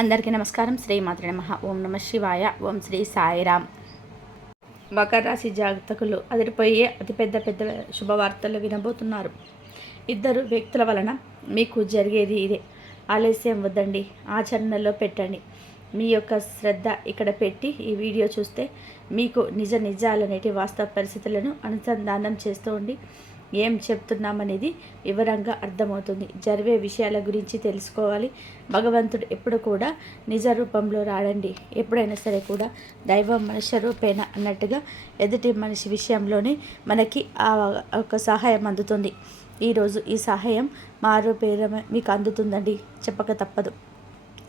అందరికీ నమస్కారం. శ్రీమాత్రే నమః. ఓం నమ శివాయ. ఓం శ్రీ సాయిరామ్. మకర రాశి జాతకులు అదిరిపోయే అతిపెద్ద శుభవార్తలు వినబోతున్నారు. ఇద్దరు వ్యక్తుల వలన మీకు జరిగేది ఇదే. ఆలస్యం వద్దండి, ఆచరణలో పెట్టండి. మీ యొక్క శ్రద్ధ ఇక్కడ పెట్టి ఈ వీడియో చూస్తే మీకు నిజాలనేటి వాస్తవ పరిస్థితులను అనుసంధానం చేస్తూ ఉండి ఏం చెప్తున్నామనేది వివరంగా అర్థమవుతుంది. జరిగే విషయాల గురించి తెలుసుకోవాలి. భగవంతుడు ఎప్పుడు కూడా నిజ రూపంలో రాడండి. ఎప్పుడైనా సరే కూడా దైవం మనుష్య రూపేణ అన్నట్టుగా ఎదుటి మనిషి విషయంలోనే మనకి ఆ ఒక సహాయం అందుతుంది. ఈరోజు ఈ సహాయం మారు పేరు మీకు అందుతుందండి, చెప్పక తప్పదు.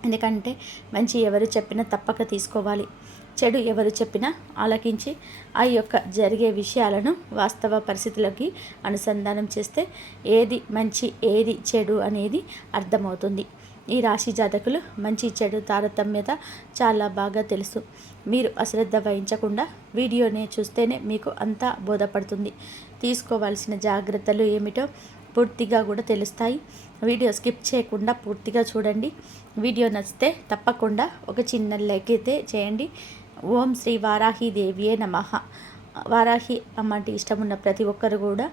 ఎందుకంటే మంచి ఎవరు చెప్పినా తప్పక తీసుకోవాలి, చెడు ఎవరు చెప్పినా ఆలకించి ఆ యొక్క జరిగే విషయాలను వాస్తవ పరిస్థితులకి అనుసంధానం చేస్తే ఏది మంచి ఏది చెడు అనేది అర్థమవుతుంది. ఈ రాశి జాతకులు మంచి చెడు తారతమ్యత చాలా బాగా తెలుసు. మీరు అశ్రద్ధ వహించకుండా వీడియోని చూస్తేనే మీకు అంతా బోధపడుతుంది. తీసుకోవాల్సిన జాగ్రత్తలు ఏమిటో పూర్తిగా కూడా తెలుస్తాయి. వీడియో స్కిప్ చేయకుండా పూర్తిగా చూడండి. వీడియో నచ్చితే తప్పకుండా ఒక చిన్న లైక్ అయితే చేయండి. ఓం శ్రీ వారాహి దేవియే నమః. వారాహి అమ్మ అంటే ఇష్టం ఉన్న ప్రతి ఒక్కరు కూడా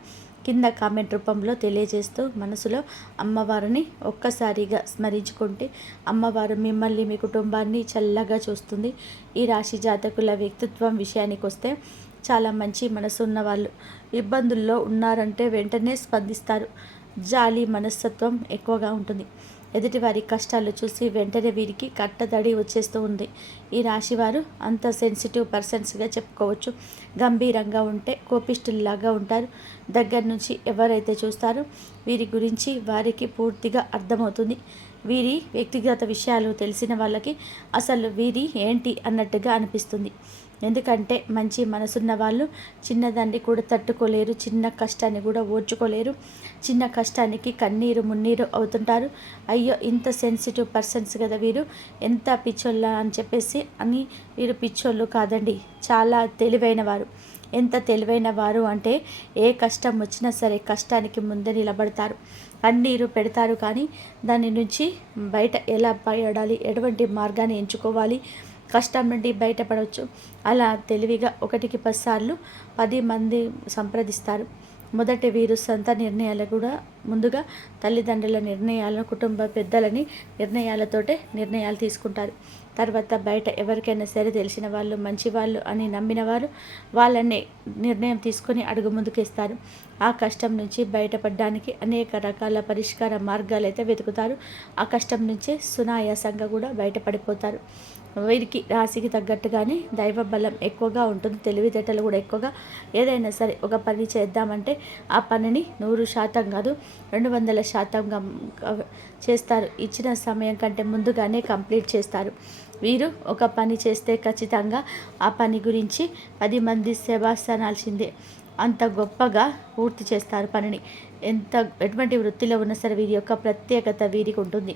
కింద కామెంట్ రూపంలో తెలియజేస్తూ మనసులో అమ్మవారిని ఒక్కసారిగా స్మరించుకుంటే అమ్మవారు మిమ్మల్ని మీ కుటుంబాన్ని చల్లగా చూస్తుంది. ఈ రాశి జాతకుల వ్యక్తిత్వం విషయానికి వస్తే చాలా మంచి మనసు ఉన్నవాళ్ళు. ఇబ్బందుల్లో ఉన్నారంటే వెంటనే స్పందిస్తారు. జాలి మనస్తత్వం ఎక్కువగా ఉంటుంది. ఎదుటివారి కష్టాలు చూసి వెంటనే వీరికి కట్టదడి వచ్చేస్తూ ఉంది. ఈ రాశివారు అంత సెన్సిటివ్ పర్సన్స్గా చెప్పుకోవచ్చు. గంభీరంగా ఉంటే కోపిష్ఠుల్లాగా ఉంటారు. దగ్గర నుంచి ఎవరైతే చూస్తారో వీరి గురించి వారికి పూర్తిగా అర్థమవుతుంది. వీరి వ్యక్తిగత విషయాలు తెలిసిన వాళ్ళకి అసలు వీరి ఏంటి అన్నట్టుగా అనిపిస్తుంది. ఎందుకంటే మంచి మనసున్న వాళ్ళు చిన్నదాన్ని కూడా తట్టుకోలేరు, చిన్న కష్టాన్ని కూడా ఓర్చుకోలేరు. చిన్న కష్టానికి కన్నీరు మున్నీరు అవుతుంటారు. అయ్యో ఇంత సెన్సిటివ్ పర్సన్స్ కదా వీరు, ఎంత పిచ్చోళ్ళ అని చెప్పేసి అని వీరు పిచ్చోళ్ళు కాదండి, చాలా తెలివైన వారు. ఎంత తెలివైన వారు అంటే ఏ కష్టం వచ్చినా సరే కష్టానికి ముందే నిలబడతారు, కన్నీరు పెడతారు. కానీ దాని నుంచి బయట ఎలా పడాలి, ఎటువంటి మార్గాన్ని ఎంచుకోవాలి, కష్టం నుండి బయటపడవచ్చు, అలా తెలివిగా 1కి 10 సార్లు 10 మంది సంప్రదిస్తారు. మొదటి వీరు సొంత నిర్ణయాలు కూడా ముందుగా తల్లిదండ్రుల నిర్ణయాలను, కుటుంబ పెద్దలని నిర్ణయాలతోటే నిర్ణయాలు తీసుకుంటారు. తర్వాత బయట ఎవరికైనా సరే తెలిసిన వాళ్ళు, మంచి వాళ్ళు అని నమ్మిన వారు వాళ్ళని నిర్ణయం తీసుకొని అడుగు ముందుకేస్తారు. ఆ కష్టం నుంచి బయటపడడానికి అనేక రకాల పరిష్కార మార్గాలు అయితే వెతుకుతారు. ఆ కష్టం నుంచే సునాయాసంగా కూడా బయటపడిపోతారు. వీరికి రాశికి తగ్గట్టుగానే దైవ బలం ఎక్కువగా ఉంటుంది, తెలివితేటలు కూడా ఎక్కువగా. ఏదైనా సరే ఒక పని చేద్దామంటే ఆ పనిని 100% కాదు 200% చేస్తారు. ఇచ్చిన సమయం కంటే ముందుగానే కంప్లీట్ చేస్తారు. వీరు ఒక పని చేస్తే ఖచ్చితంగా ఆ పని గురించి 10 మంది శభాసనాల్సిందే, అంత గొప్పగా పూర్తి చేస్తారు పనిని. ఎటువంటి వృత్తిలో ఉన్నా సరే వీరి యొక్క ప్రత్యేకత వీరికి ఉంటుంది.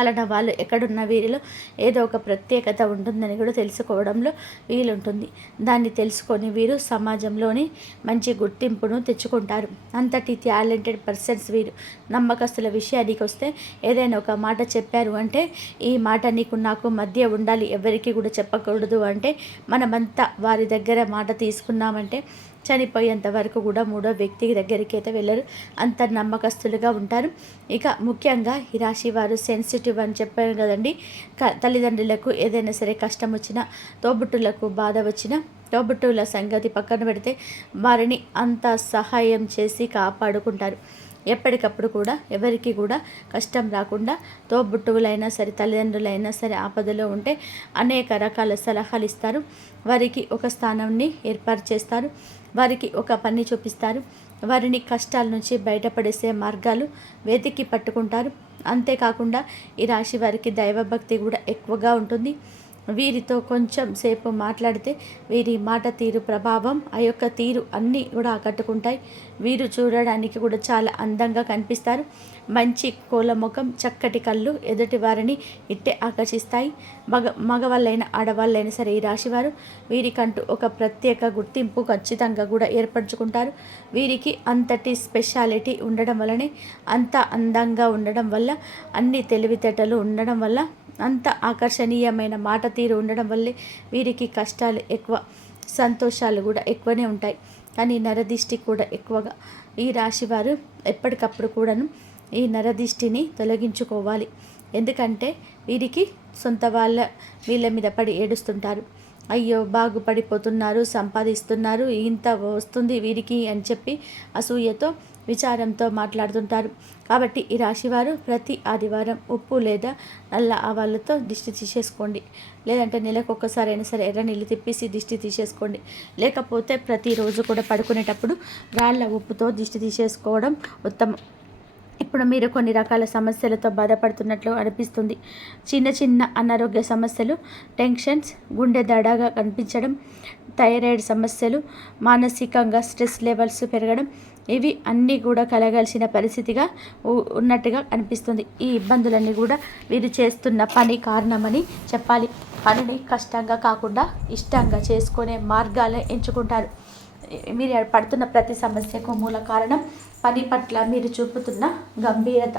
అలాంటి వాళ్ళు ఎక్కడున్న వీరిలో ఏదో ఒక ప్రత్యేకత ఉంటుందని కూడా తెలుసుకోవడంలో వీలుంటుంది. దాన్ని తెలుసుకొని వీరు సమాజంలోని మంచి గుర్తింపును తెచ్చుకుంటారు. అంతటి టాలెంటెడ్ పర్సన్స్ వీరు. నమ్మకస్తుల విషయానికి వస్తే ఏదైనా ఒక మాట చెప్పారు అంటే ఈ మాట నీకు నాకు మధ్య ఉండాలి, ఎవరికి కూడా చెప్పకూడదు అంటే మనమంతా వారి దగ్గర మాట తీసుకున్నామంటే చనిపోయేంత వరకు కూడా మూడో వ్యక్తి దగ్గరికి అయితే వెళ్ళరు. అంత నమ్మకస్తులుగా ఉంటారు. ఇక ముఖ్యంగా ఈ రాశి వారు సెన్సిటివ్ అని చెప్పాను కదండి. తల్లిదండ్రులకు ఏదైనా సరే కష్టం వచ్చినా, తోబుట్టులకు బాధ వచ్చినా, తోబుట్టుల సంగతి పక్కన పెడితే వారిని అంత సహాయం చేసి కాపాడుకుంటారు. ఎప్పటికప్పుడు కూడా ఎవరికి కూడా కష్టం రాకుండా తోబుట్టువులైనా సరే తల్లిదండ్రులైనా సరే ఆపదలో ఉంటే అనేక రకాల సలహాలు ఇస్తారు. వారికి ఒక స్థానాన్ని ఏర్పాటు చేస్తారు, వారికి ఒక పని చూపిస్తారు, వారిని కష్టాల నుంచి బయటపడేసే మార్గాలు వెతికి పట్టుకుంటారు. అంతేకాకుండా ఈ రాశి వారికి దైవభక్తి కూడా ఎక్కువగా ఉంటుంది. వీరితో కొంచెం సేపు మాట్లాడితే వీరి మాట తీరు ప్రభావం, ఆ యొక్క తీరు అన్నీ కూడా ఆకట్టుకుంటాయి. వీరు చూడడానికి కూడా చాలా అందంగా కనిపిస్తారు. మంచి కోల ముఖం, చక్కటి కళ్ళు ఎదుటి వారిని ఇట్టే ఆకర్షిస్తాయి. మగవాళ్ళైనా ఆడవాళ్ళైనా సరే ఈ రాశివారు వీరికంటూ ఒక ప్రత్యేక గుర్తింపు ఖచ్చితంగా కూడా ఏర్పరచుకుంటారు. వీరికి అంతటి స్పెషాలిటీ ఉండడం వల్లనే, అంత అందంగా ఉండడం వల్ల, అన్ని తెలివితేటలు ఉండడం వల్ల అంత ఆకర్షణీయమైన మాట తీరు ఉండడం వల్లే వీరికి కష్టాలు ఎక్కువ, సంతోషాలు కూడా ఎక్కువనే ఉంటాయి. కానీ నరదిష్టి కూడా ఎక్కువగా. ఈ రాశి వారు ఎప్పటికప్పుడు కూడాను ఈ నరదిష్టిని తొలగించుకోవాలి. ఎందుకంటే వీరికి సొంత వీళ్ళ మీద పడి ఏడుస్తుంటారు. అయ్యో బాగుపడిపోతున్నారు, సంపాదిస్తున్నారు, ఇంత వస్తుంది వీరికి అని చెప్పి అసూయతో, విచారంతో మాట్లాడుతుంటారు. కాబట్టి ఈ రాశివారు ప్రతి ఆదివారం ఉప్పు లేదా నల్ల ఆవాలతో దిష్టి తీసేసుకోండి. లేదంటే నెలకు ఒక్కసారైనా సరే ఎర్ర నీళ్ళు తిప్పేసి దిష్టి తీసేసుకోండి. లేకపోతే ప్రతిరోజు కూడా పడుకునేటప్పుడు రాళ్ళ ఉప్పుతో దిష్టి తీసేసుకోవడం ఉత్తమం. ఇప్పుడు మీరు కొన్ని రకాల సమస్యలతో బాధపడుతున్నట్లు అనిపిస్తుంది. చిన్న చిన్న అనారోగ్య సమస్యలు, టెన్షన్స్, గుండె దడగా కనిపించడం, థైరాయిడ్ సమస్యలు, మానసికంగా స్ట్రెస్ లెవెల్స్ పెరగడం, ఇవి అన్నీ కూడా కలగాల్సిన పరిస్థితిగా ఉన్నట్టుగా అనిపిస్తుంది. ఈ ఇబ్బందులన్నీ కూడా వీరు చేస్తున్న పని కారణమని చెప్పాలి. పనిని కష్టంగా కాకుండా ఇష్టంగా చేసుకునే మార్గాలే ఎంచుకుంటారు. మీరు పడుతున్న ప్రతి సమస్యకు మూల కారణం పని పట్ల మీరు చూపుతున్న గంభీరత.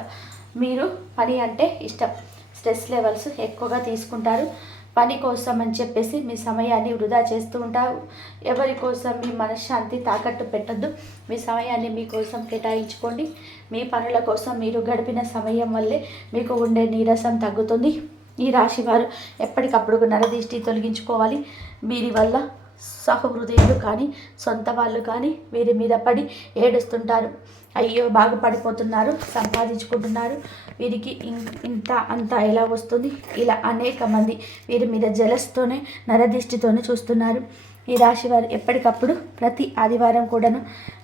మీరు పని అంటే ఇష్టం, స్ట్రెస్ లెవెల్స్ ఎక్కువగా తీసుకుంటారు. పని కోసం అని చెప్పేసి మీ సమయాన్ని వృధా చేస్తూ ఉంటారు. ఎవరి కోసం మీ మనశ్శాంతి తాకట్టు పెట్టద్దు. మీ సమయాన్ని మీకోసం కేటాయించుకోండి. మీ పనుల కోసం మీరు గడిపిన సమయం వల్లే మీకు ఉండే నీరసం తగ్గుతుంది. ఈ రాశి వారు ఎప్పటికప్పుడు నరదిష్టి తొలగించుకోవాలి. వీరి వల్ల సహృదయులు కానీ సొంత వాళ్ళు కానీ వీరి మీద పడి ఏడుస్తుంటారు. అయ్యో బాగుపడిపోతున్నారు, సంపాదించుకుంటున్నారు, వీరికి ఇంత అంత ఎలా వస్తుంది, ఇలా అనేక మంది వీరి మీద జలస్తోనే నరదిష్టితోనే చూస్తున్నారు. ఈ రాశి వారు ఎప్పటికప్పుడు ప్రతి ఆదివారం కూడాను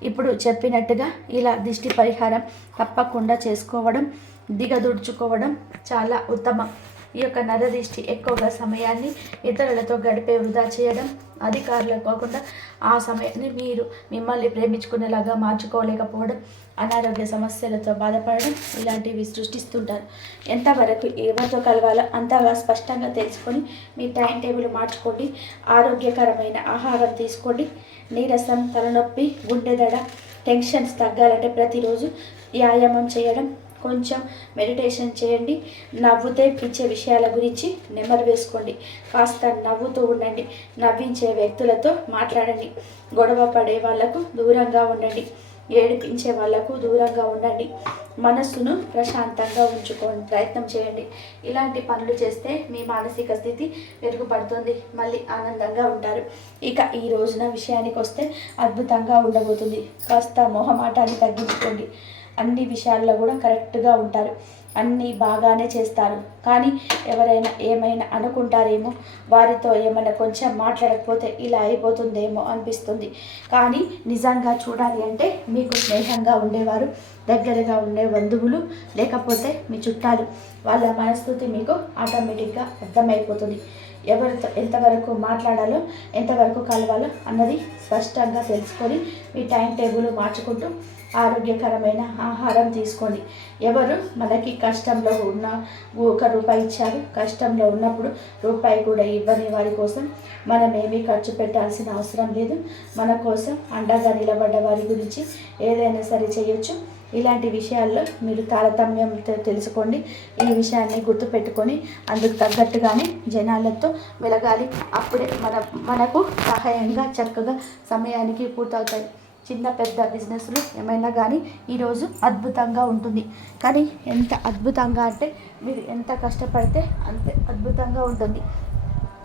ఇప్పుడు చెప్పినట్టుగా ఇలా దిష్టి పరిహారం తప్పకుండా చేసుకోవడం, దిగదుడ్చుకోవడం చాలా ఉత్తమం. ఈ యొక్క నరదిష్టి ఎక్కువగా సమయాన్ని ఇతరులతో గడిపే వృధా చేయడం, అధికారులకు కాకుండా ఆ సమయాన్ని మీరు మిమ్మల్ని ప్రేమించుకునేలాగా మార్చుకోలేకపోవడం, అనారోగ్య సమస్యలతో బాధపడడం, ఇలాంటివి సృష్టిస్తుంటారు. ఎంతవరకు ఎవరితో కలవాలో అంతగా స్పష్టంగా తెలుసుకొని మీ టైం టేబుల్ మార్చుకోండి. ఆరోగ్యకరమైన ఆహారం తీసుకోండి. నీరసం, తలనొప్పి, గుండెదడ, టెన్షన్స్ తగ్గాలంటే ప్రతిరోజు వ్యాయామం చేయడం, కొంచెం మెడిటేషన్ చేయండి. నవ్వుతే పిచ్చే విషయాల గురించి నెమరు వేసుకోండి. కాస్త నవ్వుతూ ఉండండి. నవ్వించే వ్యక్తులతో మాట్లాడండి. గొడవ పడే వాళ్లకు దూరంగా ఉండండి. ఏడిపించే వాళ్లకు దూరంగా ఉండండి. మనస్సును ప్రశాంతంగా ఉంచుకోండి, ప్రయత్నం చేయండి. ఇలాంటి పనులు చేస్తే మీ మానసిక స్థితి మెరుగుపడుతుంది. మళ్ళీ ఆనందంగా ఉంటారు. ఇక ఈ రోజున విషయానికి వస్తే అద్భుతంగా ఉండబోతుంది. కాస్త మొహమాటాన్ని తగ్గించుకోండి. అన్ని విషయాల్లో కూడా కరెక్ట్గా ఉంటారు. అన్నీ బాగానే చేస్తారు. కానీ ఎవరైనా ఏమైనా అనుకుంటారేమో, వారితో ఏమైనా కొంచెం మాట్లాడకపోతే ఇలా అయిపోతుందేమో అనిపిస్తుంది. కానీ నిజంగా చూడాలి అంటే మీకు స్నేహంగా ఉండేవారు, దగ్గరగా ఉండే బంధువులు, లేకపోతే మీ చుట్టాలు, వాళ్ళ మనస్థితి మీకు ఆటోమేటిక్గా అర్థమైపోతుంది. ఎవరితో ఎంతవరకు మాట్లాడాలో, ఎంతవరకు కలవాలో అన్నది స్పష్టంగా తెలుసుకొని మీ టైం టేబుల్ మార్చుకుంటూ ఆరోగ్యకరమైన ఆహారం తీసుకోండి. ఎవరు మనకి కష్టంలో ఉన్న ₹1 ఇచ్చారు, కష్టంలో ఉన్నప్పుడు రూపాయి కూడా ఇవ్వని వారి కోసం మనం ఏమీ ఖర్చు పెట్టాల్సిన అవసరం లేదు. మన కోసం అండగా నిలబడ్డ వారి గురించి ఏదైనా సరే చేయొచ్చు. ఇలాంటి విషయాల్లో మీరు తారతమ్యం తెలుసుకోండి. ఈ విషయాన్ని గుర్తుపెట్టుకొని అందుకు తగ్గట్టుగానే జనాలతో వెలగాలి. అప్పుడే మనకు సహాయంగా చక్కగా సమయానికి పూర్తవుతాయి. చిన్న పెద్ద బిజినెస్లు ఏమైనా కానీ ఈరోజు అద్భుతంగా ఉంటుంది. కానీ ఎంత అద్భుతంగా అంటే మీరు ఎంత కష్టపడితే అంతే అద్భుతంగా ఉంటుంది.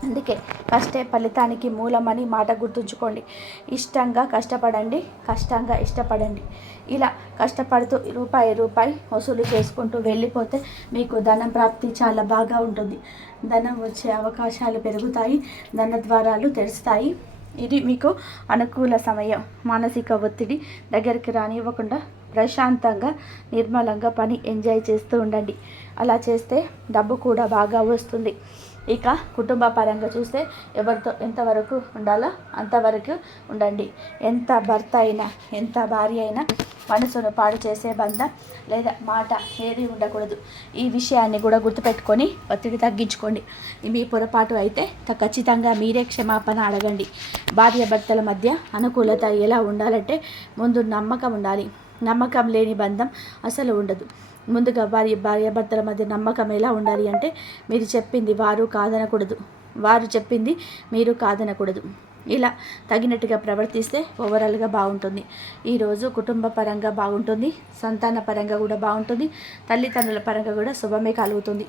అందుకే కష్టే ఫలితానికి మూలమని మాట గుర్తుంచుకోండి. ఇష్టంగా కష్టపడండి, కష్టంగా ఇష్టపడండి. ఇలా కష్టపడుతూ రూపాయి వసూలు చేసుకుంటూ వెళ్ళిపోతే మీకు ధనం ప్రాప్తి చాలా బాగా ఉంటుంది. ధనం వచ్చే అవకాశాలు పెరుగుతాయి. ధన ద్వారాలు తెరుస్తాయి. ఇది మీకు అనుకూల సమయం. మానసిక ఒత్తిడి దగ్గరికి రానివ్వకుండా ప్రశాంతంగా, నిర్మలంగా పని ఎంజాయ్ చేస్తూ ఉండండి. అలా చేస్తే డబ్బు కూడా బాగా వస్తుంది. ఇక కుటుంబ పరంగా చూస్తే ఎవరితో ఎంతవరకు ఉండాలో అంతవరకు ఉండండి. ఎంత భర్త అయినా, ఎంత భార్య అయినా మనసును పాడు చేసే బంధం లేదా మాట ఏది ఉండకూడదు. ఈ విషయాన్ని కూడా గుర్తుపెట్టుకొని ఒత్తిడి తగ్గించుకోండి. మీ పొరపాటు అయితే ఖచ్చితంగా మీరే క్షమాపణ అడగండి. భార్య భర్తల మధ్య అనుకూలత ఎలా ఉండాలంటే ముందు నమ్మకం ఉండాలి. నమ్మకం లేని బంధం అసలు ఉండదు. ముందుగా వారి భార్యాభర్తల మధ్య నమ్మకం ఎలా ఉండాలి అంటే మీరు చెప్పింది వారు కాదనకూడదు, వారు చెప్పింది మీరు కాదనకూడదు. ఇలా తగినట్టుగా ప్రవర్తిస్తే ఓవరాల్గా బాగుంటుంది. ఈరోజు కుటుంబ పరంగా బాగుంటుంది, సంతాన పరంగా కూడా బాగుంటుంది, తల్లిదండ్రుల పరంగా కూడా శుభమే కలుగుతుంది.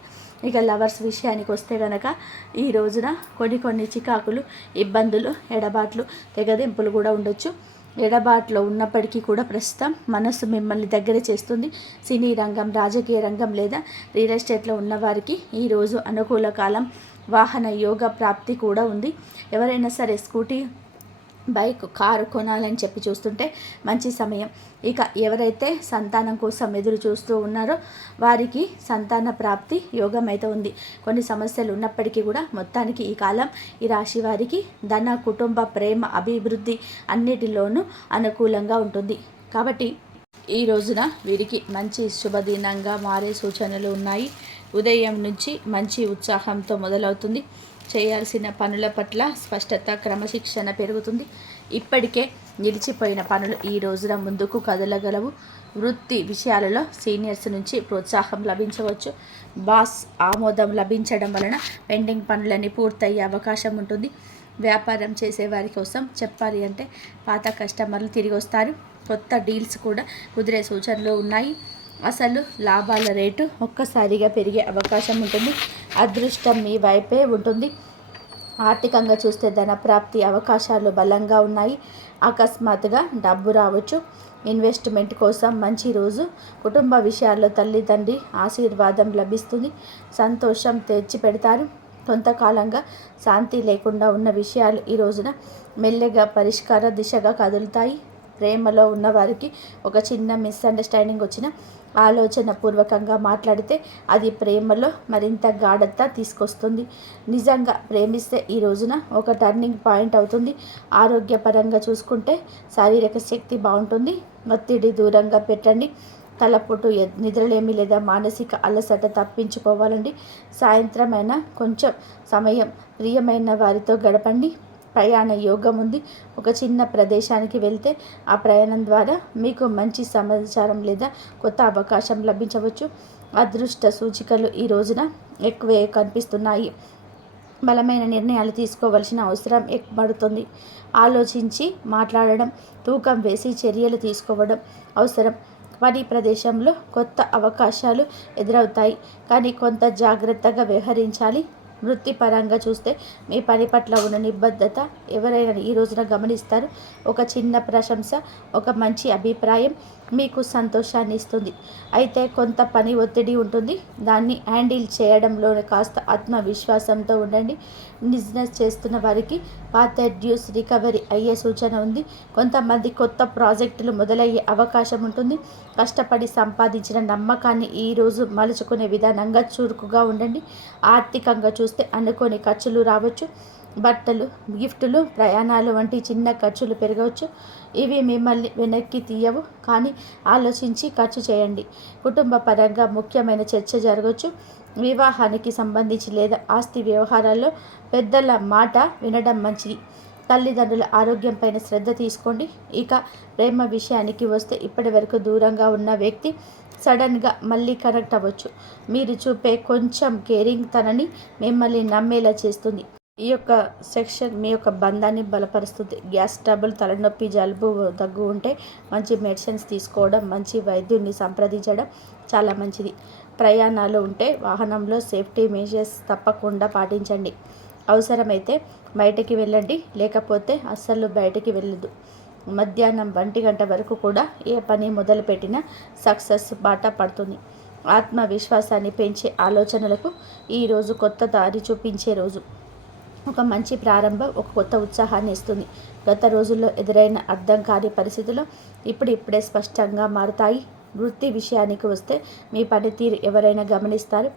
ఇక లవర్స్ విషయానికి వస్తే కనుక ఈ రోజున కొన్ని చికాకులు, ఇబ్బందులు, ఎడబాట్లు, తెగదెంపులు కూడా ఉండొచ్చు. ఎడబాట్లో ఉన్నప్పటికీ కూడా ప్రస్తుతం మనస్సు మిమ్మల్ని దగ్గర చేస్తుంది. సినీ రంగం, రాజకీయ రంగం లేదా రియల్ ఎస్టేట్లో ఉన్నవారికి ఈరోజు అనుకూల కాలం, వాహన యోగ ప్రాప్తి కూడా ఉంది. ఎవరైనా సరే స్కూటీ, బైక్, కారు కొనాలని చెప్పి చూస్తుంటే మంచి సమయం. ఇక ఎవరైతే సంతానం కోసం ఎదురు చూస్తూ ఉన్నారో వారికి సంతాన ప్రాప్తి యోగం అయితే ఉంది. కొన్ని సమస్యలు ఉన్నప్పటికీ కూడా మొత్తానికి ఈ కాలం ఈ రాశి వారికి ధన, కుటుంబ, ప్రేమ, అభివృద్ధి అన్నిటిలోనూ అనుకూలంగా ఉంటుంది. కాబట్టి ఈ రోజున వీరికి మంచి శుభదినంగా మారే సూచనలు ఉన్నాయి. ఉదయం నుంచి మంచి ఉత్సాహంతో మొదలవుతుంది. చేయాల్సిన పనుల పట్ల స్పష్టత, క్రమశిక్షణ పెరుగుతుంది. ఇప్పటికే నిలిచిపోయిన పనులు ఈ రోజున ముందుకు కదలగలవు. వృత్తి విషయాలలో సీనియర్స్ నుంచి ప్రోత్సాహం లభించవచ్చు. బాస్ ఆమోదం లభించడం వలన పెండింగ్ పనులన్నీ పూర్తయ్యే అవకాశం ఉంటుంది. వ్యాపారం చేసే వారి కోసం చెప్పాలి అంటే పాత కస్టమర్లు తిరిగి వస్తారు. కొత్త డీల్స్ కూడా కుదిరే సూచనలు ఉన్నాయి. అసలు లాభాల రేటు ఒక్కసారిగా పెరిగే అవకాశం ఉంటుంది. అదృష్టం మీ వైపే ఉంటుంది. ఆర్థికంగా చూస్తే ధనప్రాప్తి అవకాశాలు బలంగా ఉన్నాయి. అకస్మాత్తుగా డబ్బు రావచ్చు. ఇన్వెస్ట్మెంట్ కోసం మంచి రోజు. కుటుంబ విషయాల్లో తల్లిదండ్రి ఆశీర్వాదం లభిస్తుంది. సంతోషం తెచ్చిపెడతారు. కొంతకాలంగా శాంతి లేకుండా ఉన్న విషయాలు ఈ రోజున మెల్లగా పరిష్కార దిశగా కదులుతాయి. ప్రేమలో ఉన్నవారికి ఒక చిన్న మిస్అండర్స్టాండింగ్ వచ్చిన ఆలోచన పూర్వకంగా మాట్లాడితే అది ప్రేమలో మరింత గాఢత తీసుకొస్తుంది. నిజంగా ప్రేమిస్తే ఈ రోజున ఒక టర్నింగ్ పాయింట్ అవుతుంది. ఆరోగ్యపరంగా చూసుకుంటే శారీరక శక్తి బాగుంటుంది. ఒత్తిడి దూరంగా పెట్టండి. తలపోటు, నిద్రలేమి లేదా మానసిక అలసట తప్పించుకోవాలండి. సాయంత్రం అయినా కొంచెం సమయం ప్రియమైన వారితో గడపండి. ప్రయాణ యోగం ఉంది. ఒక చిన్న ప్రదేశానికి వెళ్తే ఆ ప్రయాణం ద్వారా మీకు మంచి సమాచారం లేదా కొత్త అవకాశం లభించవచ్చు. అదృష్ట సూచికలు ఈ రోజున ఎక్కువే కనిపిస్తున్నాయి. బలమైన నిర్ణయాలు తీసుకోవాల్సిన అవసరం ఏర్పడుతుంది. ఆలోచించి మాట్లాడడం, తూకం వేసి చర్యలు తీసుకోవడం అవసరం. పని ప్రదేశంలో కొత్త అవకాశాలు ఎదురవుతాయి, కానీ కొంత జాగ్రత్తగా వ్యవహరించాలి. వృత్తిపరంగా చూస్తే మీ పని పట్ల ఉన్న నిబద్ధత ఎవరైనా ఈ రోజున గమనిస్తారు. ఒక చిన్న ప్రశంస, ఒక మంచి అభిప్రాయం మీకు సంతోషాన్ని ఇస్తుంది. అయితే కొంత పని ఒత్తిడి ఉంటుంది. దాన్ని హ్యాండిల్ చేయడంలో కాస్త ఆత్మవిశ్వాసంతో ఉండండి. బిజినెస్ చేస్తున్న వారికి పాత డ్యూస్ రికవరీ అయ్యే సూచన ఉంది. కొంతమంది కొత్త ప్రాజెక్టులు మొదలయ్యే అవకాశం ఉంటుంది. కష్టపడి సంపాదించిన నమ్మకాన్ని ఈరోజు మలుచుకునే విధానంగా చురుకుగా ఉండండి. ఆర్థికంగా చూస్తే అనుకోని ఖర్చులు రావచ్చు. బట్టలు, గిఫ్టులు, ప్రయాణాలు వంటి చిన్న ఖర్చులు పెరగవచ్చు. ఇవి మిమ్మల్ని వెనక్కి తీయవు, కానీ ఆలోచించి ఖర్చు చేయండి. కుటుంబ పరంగా ముఖ్యమైన చర్చ జరగవచ్చు. వివాహానికి సంబంధించి లేదా ఆస్తి వ్యవహారాల్లో పెద్దల మాట వినడం మంచిది. తల్లిదండ్రుల ఆరోగ్యంపైన శ్రద్ధ తీసుకోండి. ఇక ప్రేమ విషయానికి వస్తే ఇప్పటి వరకు దూరంగా ఉన్న వ్యక్తి సడన్గా మళ్ళీ కనెక్ట్ అవ్వచ్చు. మీరు చూపే కొంచెం కేరింగ్ తనని మిమ్మల్ని నమ్మేలా చేస్తుంది. ఈ యొక్క సెక్షన్ మీ యొక్క బంధాన్ని బలపరుస్తుంది. గ్యాస్ ట్రబుల్, తలనొప్పి, జలుబు, దగ్గు ఉంటే మంచి మెడిసిన్స్ తీసుకోవడం, మంచి వైద్యుడిని సంప్రదించడం చాలా మంచిది. ప్రయాణాలు ఉంటే వాహనంలో సేఫ్టీ మెజర్స్ తప్పకుండా పాటించండి. అవసరమైతే బయటికి వెళ్ళండి, లేకపోతే అస్సలు బయటికి వెళ్ళదు. మధ్యాహ్నం 1 గంట వరకు కూడా ఏ పని మొదలుపెట్టినా సక్సెస్ బాట పడుతుంది. ఆత్మవిశ్వాసాన్ని పెంచే ఆలోచనలకు ఈరోజు కొత్త దారి చూపించే రోజు. ఒక మంచి ప్రారంభం ఒక కొత్త ఉత్సాహాన్ని ఇస్తుంది. గత రోజుల్లో ఎదురైన అర్థం కాని పరిస్థితులు ఇప్పుడిప్పుడే స్పష్టంగా మారుతాయి. వృత్తి విషయానికి వస్తే మీ పనితీరు ఎవరైనా గమనిస్తారు.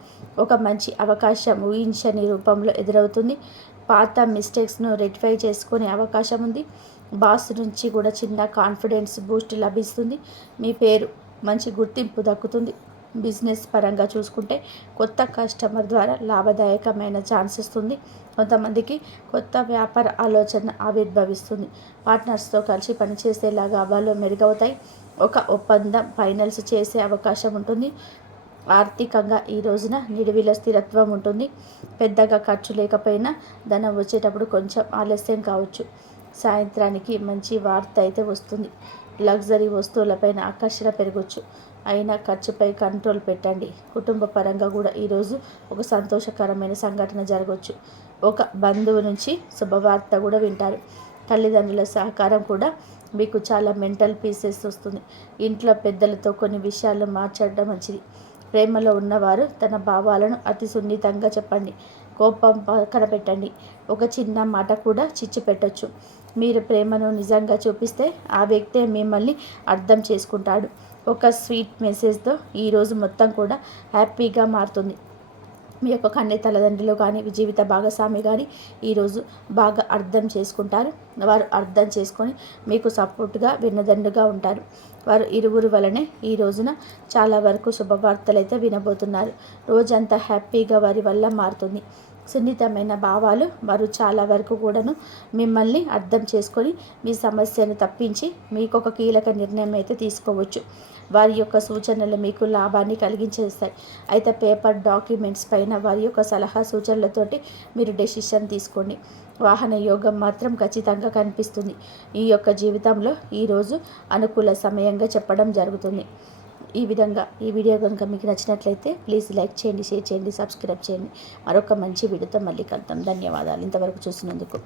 ఒక మంచి అవకాశం ఊహించని రూపంలో ఎదురవుతుంది. పాత మిస్టేక్స్ను రెక్టిఫై చేసుకునే అవకాశం ఉంది. బాస్ నుంచి కూడా చిన్న కాన్ఫిడెన్స్ బూస్ట్ లభిస్తుంది. మీ పేరు మంచి గుర్తింపు దక్కుతుంది. బిజినెస్ పరంగా చూసుకుంటే కొత్త కస్టమర్ ద్వారా లాభదాయకమైన ఛాన్స్ వస్తుంది. కొంతమందికి కొత్త వ్యాపార ఆలోచన ఆవిర్భవిస్తుంది. పార్ట్నర్స్తో కలిసి పనిచేసే లాభాలు మెరుగవుతాయి. ఒక ఒప్పందం ఫైనల్స్ చేసే అవకాశం ఉంటుంది. ఆర్థికంగా ఈ రోజున నిడివిలో స్థిరత్వం ఉంటుంది. పెద్దగా ఖర్చు లేకపోయినా ధనం వచ్చేటప్పుడు కొంచెం ఆలస్యం కావచ్చు. సాయంత్రానికి మంచి వార్త అయితే వస్తుంది. లగ్జరీ వస్తువులపైన ఆకర్షణ పెరగవచ్చు. అయినా ఖర్చుపై కంట్రోల్ పెట్టండి. కుటుంబ పరంగా కూడా ఈరోజు ఒక సంతోషకరమైన సంఘటన జరగవచ్చు. ఒక బంధువు నుంచి శుభవార్త కూడా వింటారు. తల్లిదండ్రుల సహకారం కూడా మీకు చాలా మెంటల్ పీసెస్ వస్తుంది. ఇంట్లో పెద్దలతో కొన్ని విషయాలు మాట్లాడడం మంచిది. ప్రేమలో ఉన్నవారు తన భావాలను అతి సున్నితంగా చెప్పండి. కోపం పక్కన పెట్టండి. ఒక చిన్న మాట కూడా చిచ్చు పెట్టచ్చు. మీరు ప్రేమను నిజంగా చూపిస్తే ఆ వ్యక్తే మిమ్మల్ని అర్థం చేసుకుంటాడు. ఒక స్వీట్ మెసేజ్తో ఈరోజు మొత్తం కూడా హ్యాపీగా మారుతుంది. మీ యొక్క కన్య తల్లిదండ్రులు కానీ జీవిత భాగస్వామి కానీ ఈరోజు బాగా అర్థం చేసుకుంటారు. వారు అర్థం చేసుకొని మీకు సపోర్ట్గా వెన్నుదండుగా ఉంటారు. వారు ఇరువురు వలనే ఈ రోజున చాలా వరకు శుభవార్తలు అయితే వినబోతున్నారు. రోజంతా హ్యాపీగా వారి వల్ల మారుతుంది. సున్నితమైన భావాలు వారు చాలా వరకు కూడాను మిమ్మల్ని అర్థం చేసుకొని మీ సమస్యను తప్పించి మీకు ఒక కీలక నిర్ణయం అయితే తీసుకోవచ్చు. వారి యొక్క సూచనలు మీకు లాభాన్ని కలిగించేస్తాయి. అయితే పేపర్ డాక్యుమెంట్స్ పైన వారి యొక్క సలహా సూచనలతోటి మీరు డెసిషన్ తీసుకోండి. వాహన యోగం మాత్రం ఖచ్చితంగా కనిపిస్తుంది. ఈ యొక్క జీవితంలో ఈరోజు అనుకూల సమయంగా చెప్పడం జరుగుతుంది. ఈ విధంగా ఈ వీడియో కనుక మీకు నచ్చినట్లయితే ప్లీజ్ లైక్ చేయండి, షేర్ చేయండి, సబ్స్క్రైబ్ చేయండి. మరొక మంచి వీడియోతో మళ్ళీ కలుద్దాం. ధన్యవాదాలు ఇంతవరకు చూసినందుకు.